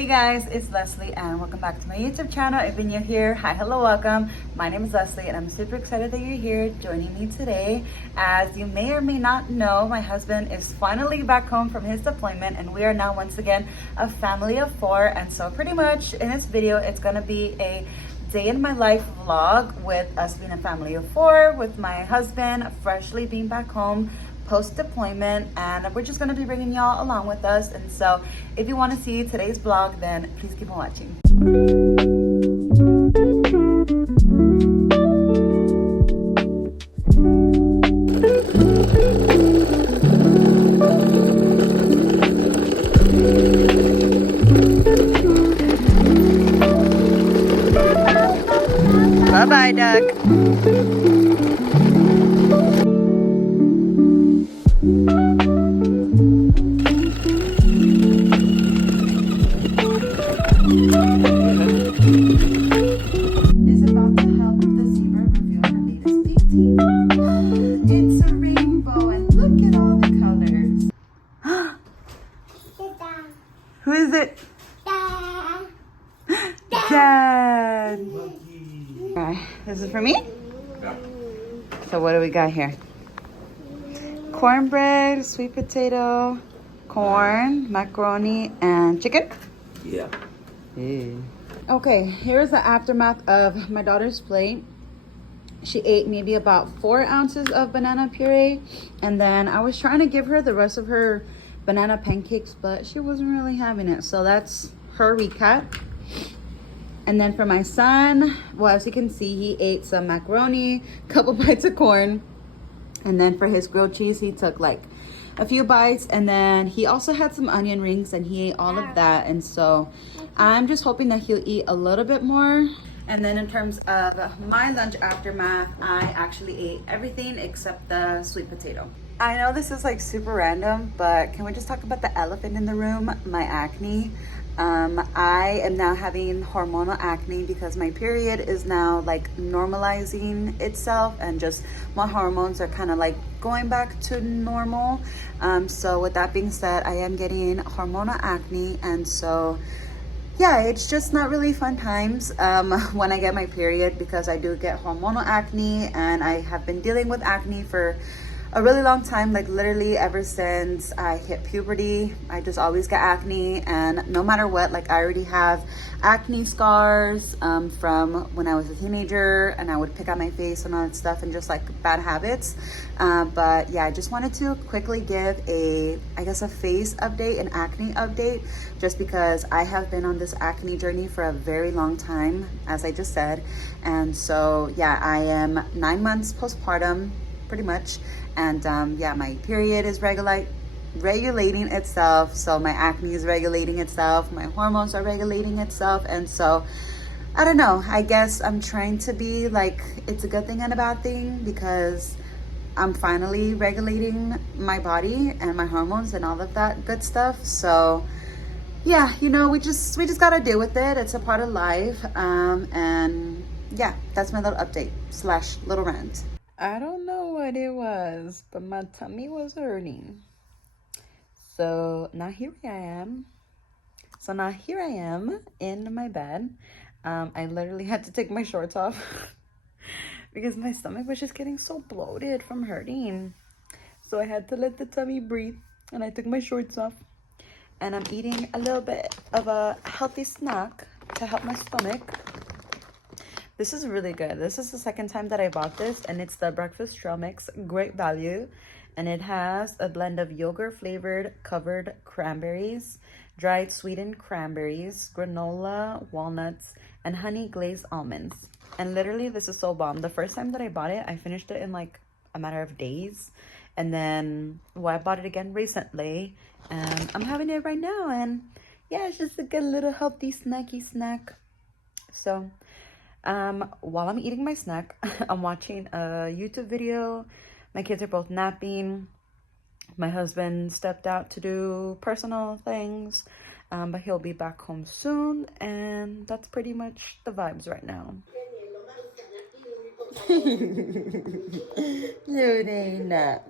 Hey guys, it's Leslie and welcome back to my YouTube channel. If you're new here, hi, hello, welcome. My name is Leslie and I'm super excited that you're here joining me today. As you may or may not know, my husband is finally back home from his deployment and we are now once again a family of 4. And so pretty much in this video, it's gonna be a day in my life vlog with us being a family of 4, with my husband freshly being back home post-deployment, and we're just going to be bringing y'all along with us. And so if you want to see today's vlog, then please keep on watching. Bye-bye, Doug. Who is it? Dad. Dad. Alright, this is for me? Yeah. So what do we got here? Cornbread, sweet potato, corn, macaroni, and chicken? Yeah. Ew. Okay, here's the aftermath of my daughter's plate. She ate maybe about 4 ounces of banana puree, and then I was trying to give her the rest of her banana pancakes, but she wasn't really having it. So that's her recap. And then for my son, well, as you can see, he ate some macaroni, a couple bites of corn, and then for his grilled cheese, he took like a few bites, and then he also had some onion rings and he ate all of that. And so I'm just hoping that he'll eat a little bit more. And then in terms of my lunch aftermath, I actually ate everything except the sweet potato. I know this is like super random, but can we just talk about the elephant in the room, my acne? I am now having hormonal acne because my period is now like normalizing itself, and just my hormones are kind of like going back to normal. So with that being said, I am getting hormonal acne, and so yeah, it's just not really fun times when I get my period, because I do get hormonal acne, and I have been dealing with acne for a really long time, like literally ever since I hit puberty. I just always get acne, and no matter what, like I already have acne scars from when I was a teenager, and I would pick on my face and all that stuff, and just like bad habits. But yeah, I just wanted to quickly give I guess a face update, an acne update, just because I have been on this acne journey for a very long time, as I just said. And so yeah, I am 9 months postpartum pretty much, and yeah, my period is regulating itself, so my acne is regulating itself, my hormones are regulating itself. And so I don't know, I guess I'm trying to be like, it's a good thing and a bad thing, because I'm finally regulating my body and my hormones and all of that good stuff. So yeah, you know, we just gotta deal with it. It's a part of life. And yeah, that's my little update slash little rant. I don't know what it was, but my tummy was hurting. So now here I am. In my bed. I literally had to take my shorts off because my stomach was just getting so bloated from hurting. So I had to let the tummy breathe, and I took my shorts off. And I'm eating a little bit of a healthy snack to help my stomach. This is really good. This is the second time that I bought this, and it's the breakfast trail mix. Great value. And it has a blend of yogurt flavored covered cranberries, dried sweetened cranberries, granola, walnuts, and honey glazed almonds. And literally, this is so bomb. The first time that I bought it, I finished it in like a matter of days. And then, well, I bought it again recently, and I'm having it right now. And yeah, it's just a good little healthy snacky snack. So while I'm eating my snack, I'm watching a YouTube video. My kids are both napping. My husband stepped out to do personal things, but he'll be back home soon, and that's pretty much the vibes right now. Lorena.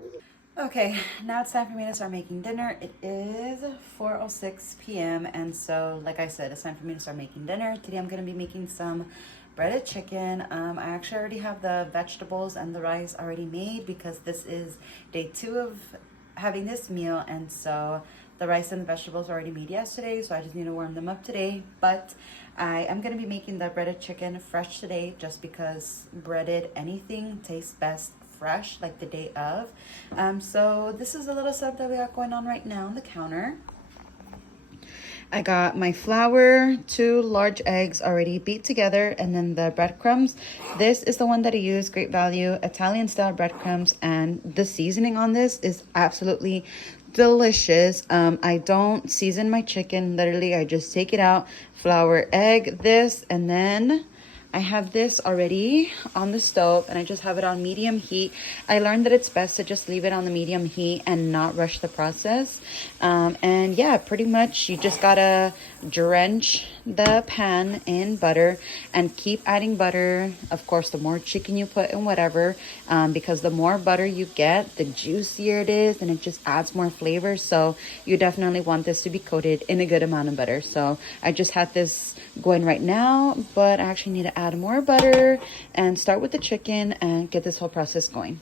Okay, now it's time for me to start making dinner. It is 4:06 p.m. and so, like I said, it's time for me to start making dinner. Today I'm going to be making some breaded chicken. I actually already have the vegetables and the rice already made because this is day 2 of having this meal, and so the rice and the vegetables were already made yesterday, so I just need to warm them up today. But I am going to be making the breaded chicken fresh today just because breaded anything tastes best fresh, like the day of. So this is a little setup that we got going on right now on the counter. I got my flour, 2 large eggs already beat together, and then the breadcrumbs. This is the one that I use, great value, Italian style breadcrumbs, and the seasoning on this is absolutely delicious. I don't season my chicken, literally I just take it out, flour, egg, this, and then I have this already on the stove and I just have it on medium heat. I learned that it's best to just leave it on the medium heat and not rush the process. And yeah, pretty much you just gotta drench the pan in butter and keep adding butter. Of course, the more chicken you put in whatever, because the more butter you get, the juicier it is and it just adds more flavor. So you definitely want this to be coated in a good amount of butter. So I just had this going right now, but I actually need to add more butter and start with the chicken and get this whole process going.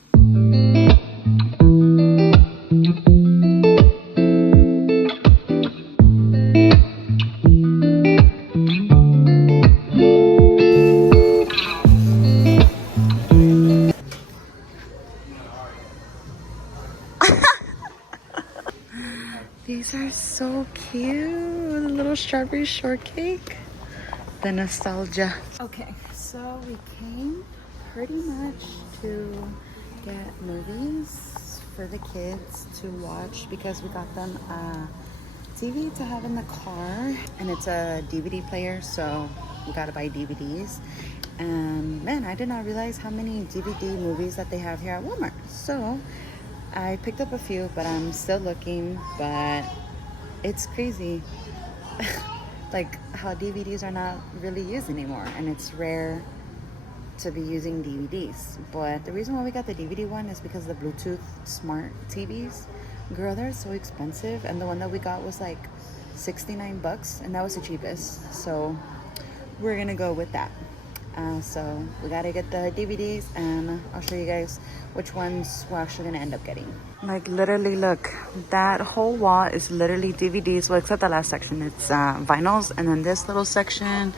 These are so cute, a little strawberry shortcake. The nostalgia. Okay, so we came pretty much to get movies for the kids to watch because we got them a TV to have in the car, and it's a DVD player, so we gotta buy DVDs. And man, I did not realize how many DVD movies that they have here at Walmart. So I picked up a few, but I'm still looking, but it's crazy. Like how DVDs are not really used anymore, and it's rare to be using DVDs. But the reason why we got the DVD one is because the Bluetooth smart TVs, girl, they're so expensive, and the one that we got was like 69 bucks, and that was the cheapest, so we're gonna go with that. So we gotta get the DVDs, and I'll show you guys which ones we're actually gonna end up getting. Like literally, look, that whole wall is literally DVDs. Well, except the last section, it's vinyls, and then this little section,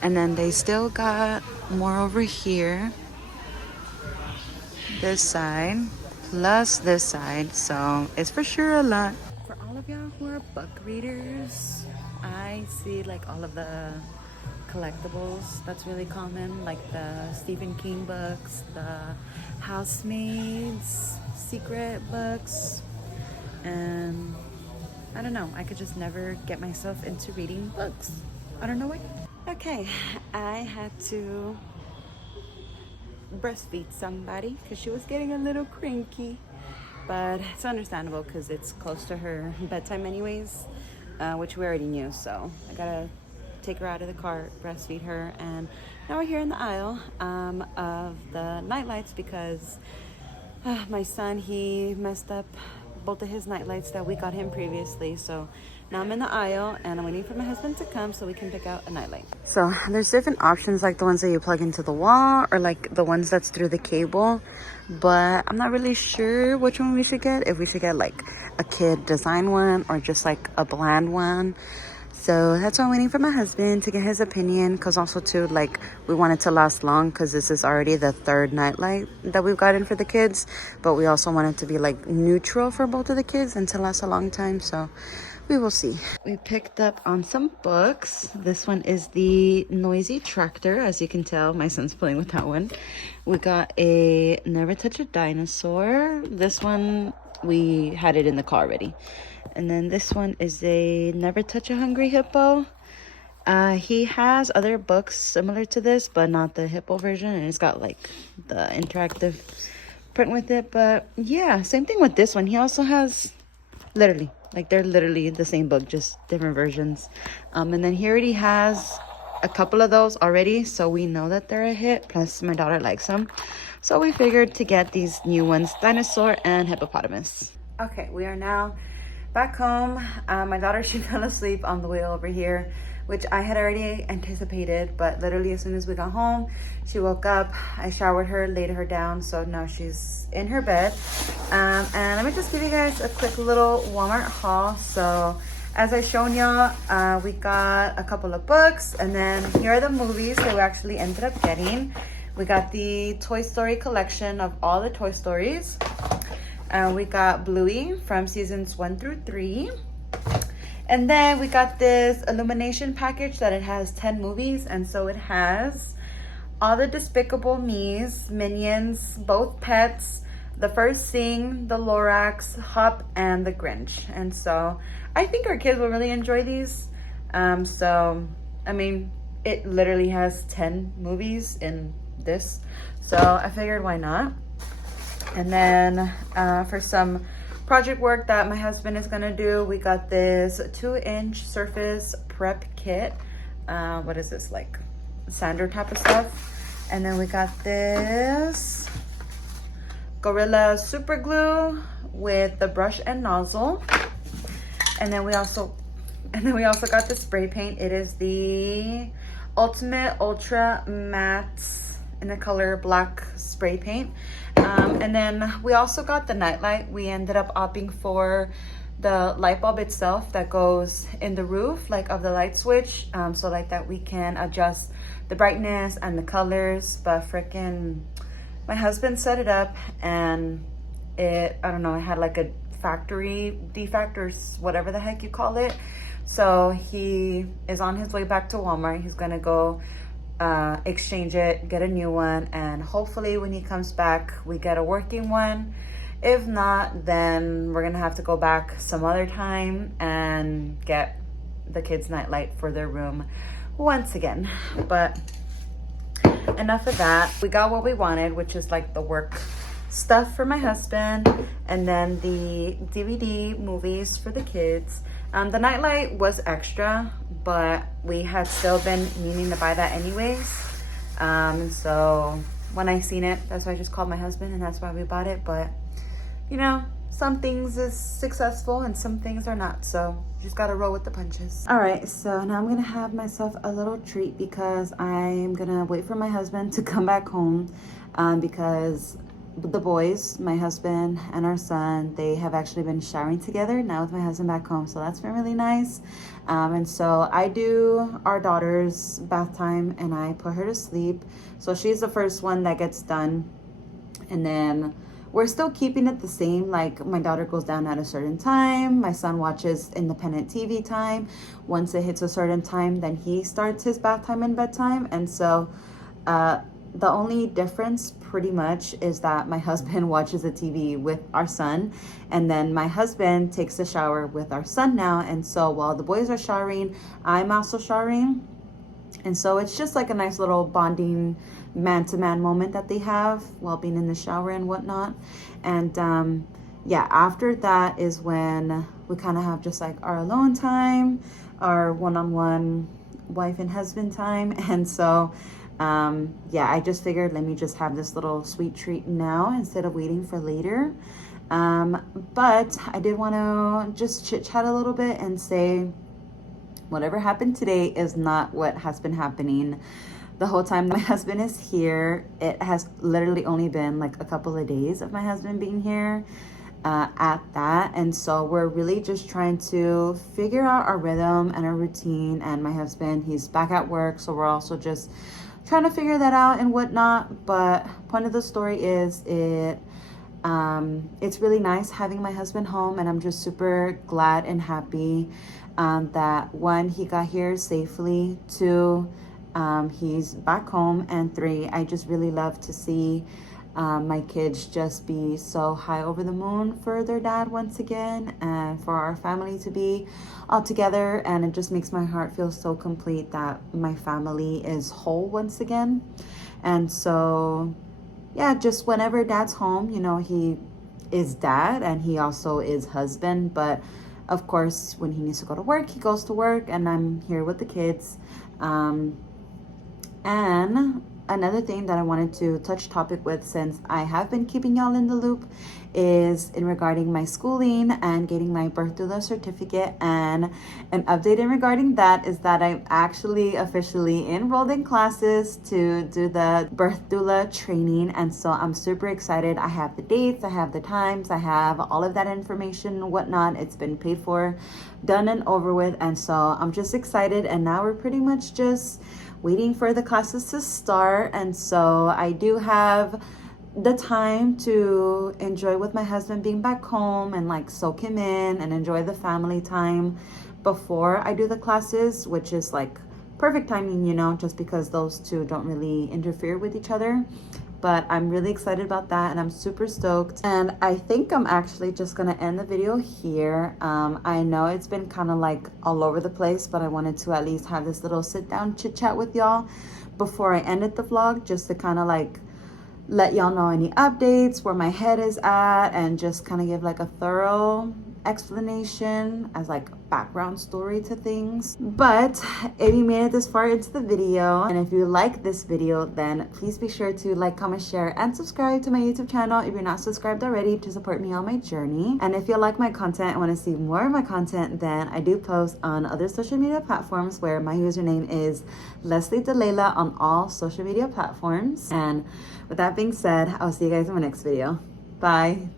and then they still got more over here, this side, plus this side. So it's for sure a lot. For all of y'all who are book readers, I see like all of the collectibles that's really common, like the Stephen King books, the Housemaids secret books, and I don't know, I could just never get myself into reading books. I don't know why. Okay, I had to breastfeed somebody because she was getting a little cranky, but it's understandable because it's close to her bedtime anyways, which we already knew. So I gotta take her out of the cart, breastfeed her, and now we're here in the aisle of the night lights because my son, he messed up both of his night lights that we got him previously. So now I'm in the aisle and I'm waiting for my husband to come so we can pick out a nightlight. So there's different options, like the ones that you plug into the wall or like the ones that's through the cable, but I'm not really sure which one we should get, if we should get like a kid design one or just like a bland one. So that's why I'm waiting for my husband to get his opinion, because also too, like, we want it to last long because this is already the 3rd nightlight that we've gotten for the kids, but we also want it to be like neutral for both of the kids and to last a long time. So we will see. We picked up on some books. This one is the Noisy Tractor. As you can tell, my son's playing with that one. We got a Never Touch a Dinosaur. This one, we had it in the car already. And then this one is a Never Touch a Hungry Hippo. He has other books similar to this, but not the hippo version, and it's got like the interactive print with it. But yeah, same thing with this one. He also has literally, like, they're literally the same book, just different versions. And then he already has a couple of those already, so we know that they're a hit. Plus my daughter likes them, So we figured to get these new ones, dinosaur and hippopotamus. Okay, we are now back home. My daughter, she fell asleep on the way over here, which I had already anticipated, but literally as soon as we got home, she woke up. I showered her, laid her down, so now she's in her bed. And let me just give you guys a quick little Walmart haul. So as I shown y'all, we got a couple of books, and then here are the movies that we actually ended up getting. We got the Toy Story collection of all the Toy Stories. We got Bluey from seasons 1 through 3. And then we got this Illumination package that it has 10 movies. And so it has all the Despicable Me's, Minions, both Pets, The First Sing, The Lorax, Hop, and The Grinch. And so I think our kids will really enjoy these. So, I mean, it literally has 10 movies in this. So I figured, why not? And then for some project work that my husband is gonna do, we got this 2-inch surface prep kit. What is this, like sander type of stuff? And then we got this Gorilla super glue with the brush and nozzle. And then we also got the spray paint. It is the Ultimate Ultra Matte in the color black spray paint. And then we also got the nightlight. We ended up opting for the light bulb itself that goes in the roof, like of the light switch, so like that we can adjust the brightness and the colors. But freaking, my husband set it up, and it, I don't know, it had like a factory defect or whatever the heck you call it. So he is on his way back to Walmart. He's gonna go exchange it, get a new one, and hopefully when he comes back we get a working one. If not, then we're gonna have to go back some other time and get the kids' nightlight for their room once again. But enough of that. We got what we wanted, which is like the work stuff for my husband, and then the DVD movies for the kids. The nightlight was extra, but we had still been meaning to buy that anyways. So when I seen it, that's why I just called my husband, and that's why we bought it. But you know, some things is successful and some things are not, so you just gotta roll with the punches. All right, so now I'm gonna have myself a little treat because I'm gonna wait for my husband to come back home, because the boys, my husband and our son, they have actually been showering together now with my husband back home, so that's been really nice. And so I do our daughter's bath time and I put her to sleep, so she's the first one that gets done. And then we're still keeping it the same, like my daughter goes down at a certain time, my son watches independent TV time. Once it hits a certain time, then he starts his bath time and bedtime. And so the only difference pretty much is that my husband watches the TV with our son, and then my husband takes a shower with our son now. And so while the boys are showering, I'm also showering. And so it's just like a nice little bonding man-to-man moment that they have while being in the shower and whatnot. And yeah, after that is when we kind of have just like our alone time, our one-on-one wife and husband time. And so yeah, I just figured, let me just have this little sweet treat now instead of waiting for later. But I did want to just chit chat a little bit and say whatever happened today is not what has been happening the whole time my husband is here. It has literally only been like a couple of days of my husband being here at that. And so we're really just trying to figure out our rhythm and our routine. And my husband, he's back at work, so we're also just trying to figure that out and whatnot. But point of the story is it's really nice having my husband home, and I'm just super glad and happy that one, he got here safely, two, he's back home, and three, I just really love to see my kids just be so high over the moon for their dad once again, and for our family to be all together. And it just makes my heart feel so complete that my family is whole once again. And so yeah, just whenever dad's home, you know, he is dad and he also is husband. But of course, when he needs to go to work, he goes to work, and I'm here with the kids. And another thing that I wanted to touch topic with, since I have been keeping y'all in the loop, is in regarding my schooling and getting my birth doula certificate. And an update in regarding that is that I'm actually officially enrolled in classes to do the birth doula training, and so I'm super excited. I have the dates, I have the times, I have all of that information and whatnot. It's been paid for, done and over with, and so I'm just excited. And now we're pretty much just waiting for the classes to start. And so I do have the time to enjoy with my husband being back home and like soak him in and enjoy the family time before I do the classes, which is like perfect timing, you know, just because those two don't really interfere with each other. But I'm really excited about that, and I'm super stoked. And I think I'm actually just gonna end the video here. I know it's been kind of like all over the place, but I wanted to at least have this little sit down chit chat with y'all before I ended the vlog, just to kind of like let y'all know any updates, where my head is at, and just kind of give like a thorough explanation as like background story to things. But if you made it this far into the video, and if you like this video, then please be sure to like, comment, share, and subscribe to my YouTube channel if you're not subscribed already, to support me on my journey. And if you like my content and want to see more of my content, then I do post on other social media platforms where my username is lesliedelaylah on all social media platforms. And with that being said, I'll see you guys in my next video. Bye.